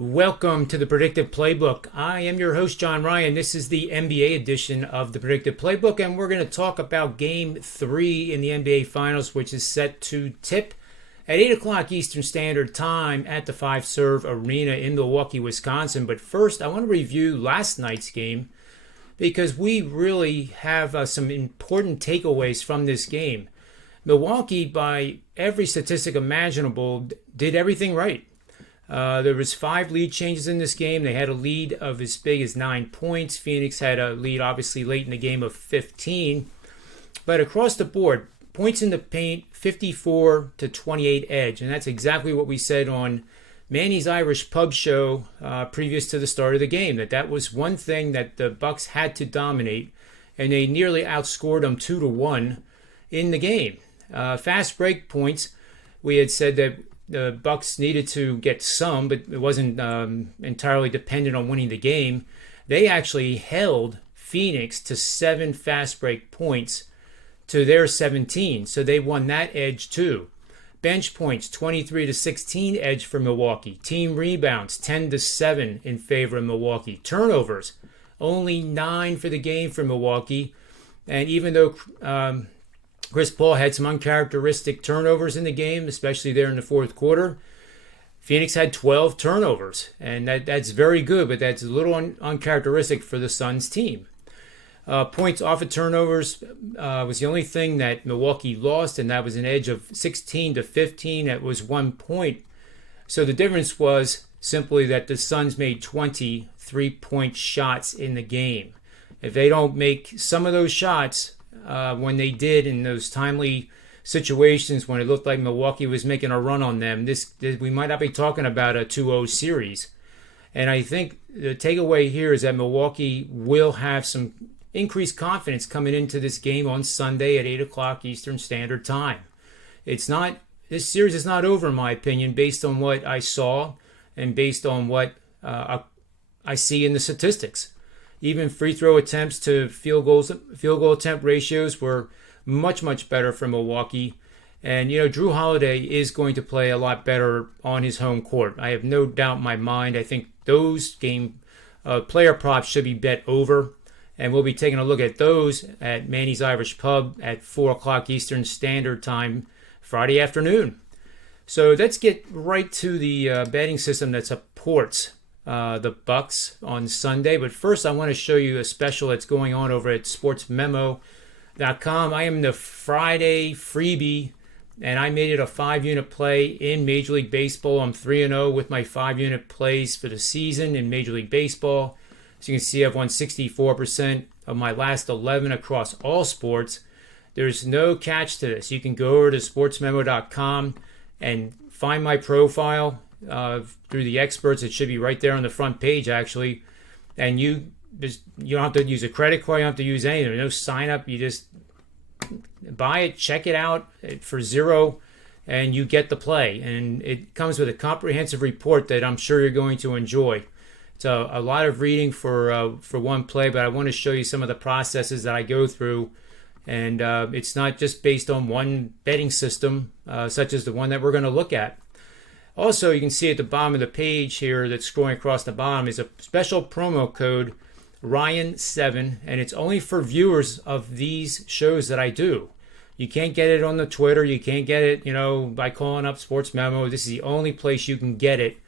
Welcome to the Predictive Playbook. I am your host, John Ryan. This is the NBA edition of the Predictive Playbook, and we're going to talk about Game 3 in the NBA Finals, which is set to tip at 8 o'clock Eastern Standard Time at the Five Serve Arena in Milwaukee, Wisconsin. But first, I want to review last night's game because we really have some important takeaways from this game. Milwaukee, by every statistic imaginable, did everything right. There was 5 lead changes in this game. They had a lead of as big as 9 points. Phoenix had a lead, obviously, late in the game of 15. But across the board, points in the paint, 54 to 28 edge. And that's exactly what we said on Manny's Irish Pub Show previous to the start of the game, that was one thing that the Bucks had to dominate, and they nearly outscored them 2-1 in the game. Fast break points, we had said that the Bucks needed to get some, but it wasn't entirely dependent on winning the game. They actually held Phoenix to 7 fast break points to their 17, so they won that edge too. Bench points, 23-16 edge for Milwaukee. Team rebounds, 10-7 in favor of Milwaukee. Turnovers, only 9 for the game for Milwaukee. And even though Chris Paul had some uncharacteristic turnovers in the game, especially there in the fourth quarter, Phoenix had 12 turnovers, and that's very good, but that's a little uncharacteristic for the Suns team. Points off of turnovers was the only thing that Milwaukee lost, and that was an edge of 16-15. That was 1 point. So the difference was simply that the Suns made 20 3-point shots in the game. If they don't make some of those shots when they did in those timely situations when it looked like Milwaukee was making a run on them, we might not be talking about a 2-0 series. And I think the takeaway here is that Milwaukee will have some increased confidence coming into this game on Sunday at 8 o'clock Eastern Standard Time. This series is not over, in my opinion, based on what I saw and based on what I see in the statistics. Even free throw attempts to field goal attempt ratios were much, much better for Milwaukee. And, Drew Holiday is going to play a lot better on his home court. I have no doubt in my mind. I think those game player props should be bet over. And we'll be taking a look at those at Manny's Irish Pub at 4 o'clock Eastern Standard Time Friday afternoon. So let's get right to the betting system that supports the Bucks on Sunday. But first, I want to show you a special that's going on over at Sportsmemo.com. I am the Friday freebie, and I made it a 5-unit play in Major League Baseball. I'm 3-0 with my 5-unit plays for the season in Major League Baseball. As you can see, I've won 64% of my last 11 across all sports. There's no catch to this. You can go over to sportsmemo.com and find my profile through the experts. It should be right there on the front page, actually. And you don't have to use a credit card. You don't have to use anything. There's no sign up. You just buy it, check it out for $0, and you get the play. And it comes with a comprehensive report that I'm sure you're going to enjoy. It's a lot of reading for one play, but I want to show you some of the processes that I go through. And it's not just based on one betting system, such as the one that we're going to look at. Also, you can see at the bottom of the page here that's scrolling across the bottom is a special promo code, Ryan7, and it's only for viewers of these shows that I do. You can't get it on the Twitter. You can't get it, by calling up Sports Memo. This is the only place you can get it.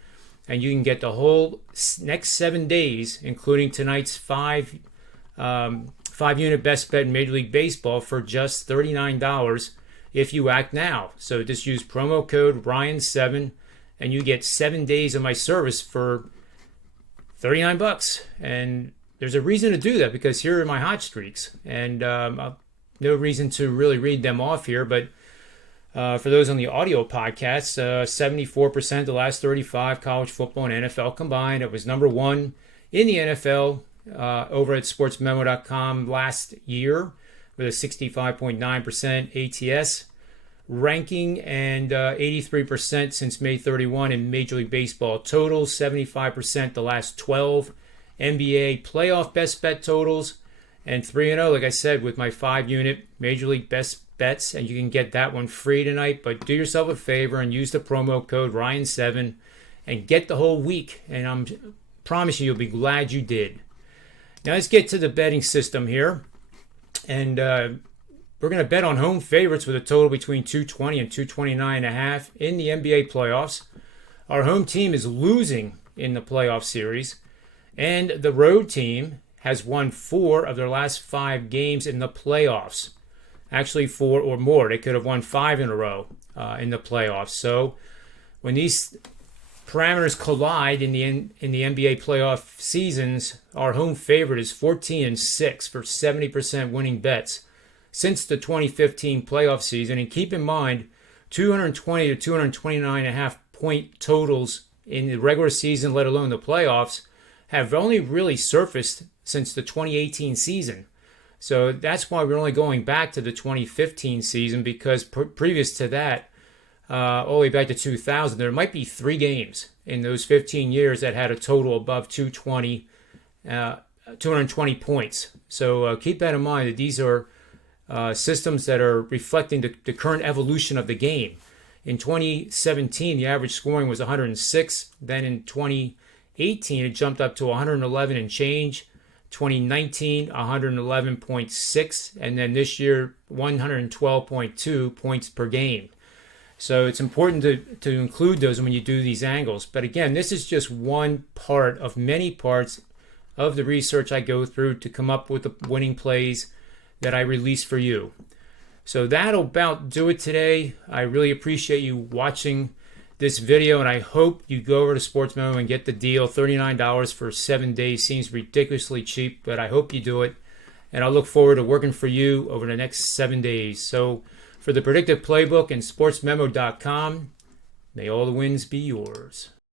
And you can get the whole next 7 days, including tonight's 5-unit best bet in Major League Baseball for just $39 if you act now. So just use promo code Ryan7, and you get 7 days of my service for $39. And there's a reason to do that, because here are my hot streaks. And no reason to really read them off here, but for those on the audio podcast, 74% the last 35 college football and NFL combined. It was number 1 in the NFL over at sportsmemo.com last year with a 65.9% ATS ranking and 83% since May 31 in Major League Baseball totals, 75% the last 12 NBA playoff best bet totals, and 3-0, like I said, with my 5-unit Major League best bets, and you can get that one free tonight. But do yourself a favor and use the promo code Ryan7 and get the whole week. And I'm promise you'll be glad you did. Now let's get to the betting system here. And we're going to bet on home favorites with a total between 220 and 229.5 in the NBA playoffs. Our home team is losing in the playoff series, and the road team has won 4 of their last 5 games in the playoffs. Actually, 4 or more. They could have won 5 in a row in the playoffs. So when these parameters collide in the NBA playoff seasons, our home favorite is 14-6 for 70% winning bets since the 2015 playoff season. And keep in mind, 220 to 229.5 point totals in the regular season, let alone the playoffs, have only really surfaced since the 2018 season. So that's why we're only going back to the 2015 season, because previous to that, all the way back to 2000, there might be 3 games in those 15 years that had a total above 220 points. So keep that in mind, that these are systems that are reflecting the current evolution of the game. In 2017, the average scoring was 106. Then in 2018, it jumped up to 111 and change. 2019, 111.6. And then this year, 112.2 points per game. So it's important to include those when you do these angles. But again, this is just one part of many parts of the research I go through to come up with the winning plays that I release for you. So that'll about do it today. I really appreciate you watching this video, and I hope you go over to Sportsmemo and get the deal. $39 for 7 days seems ridiculously cheap, but I hope you do it. And I look forward to working for you over the next 7 days. So for the Predictive Playbook and sportsmemo.com, may all the wins be yours.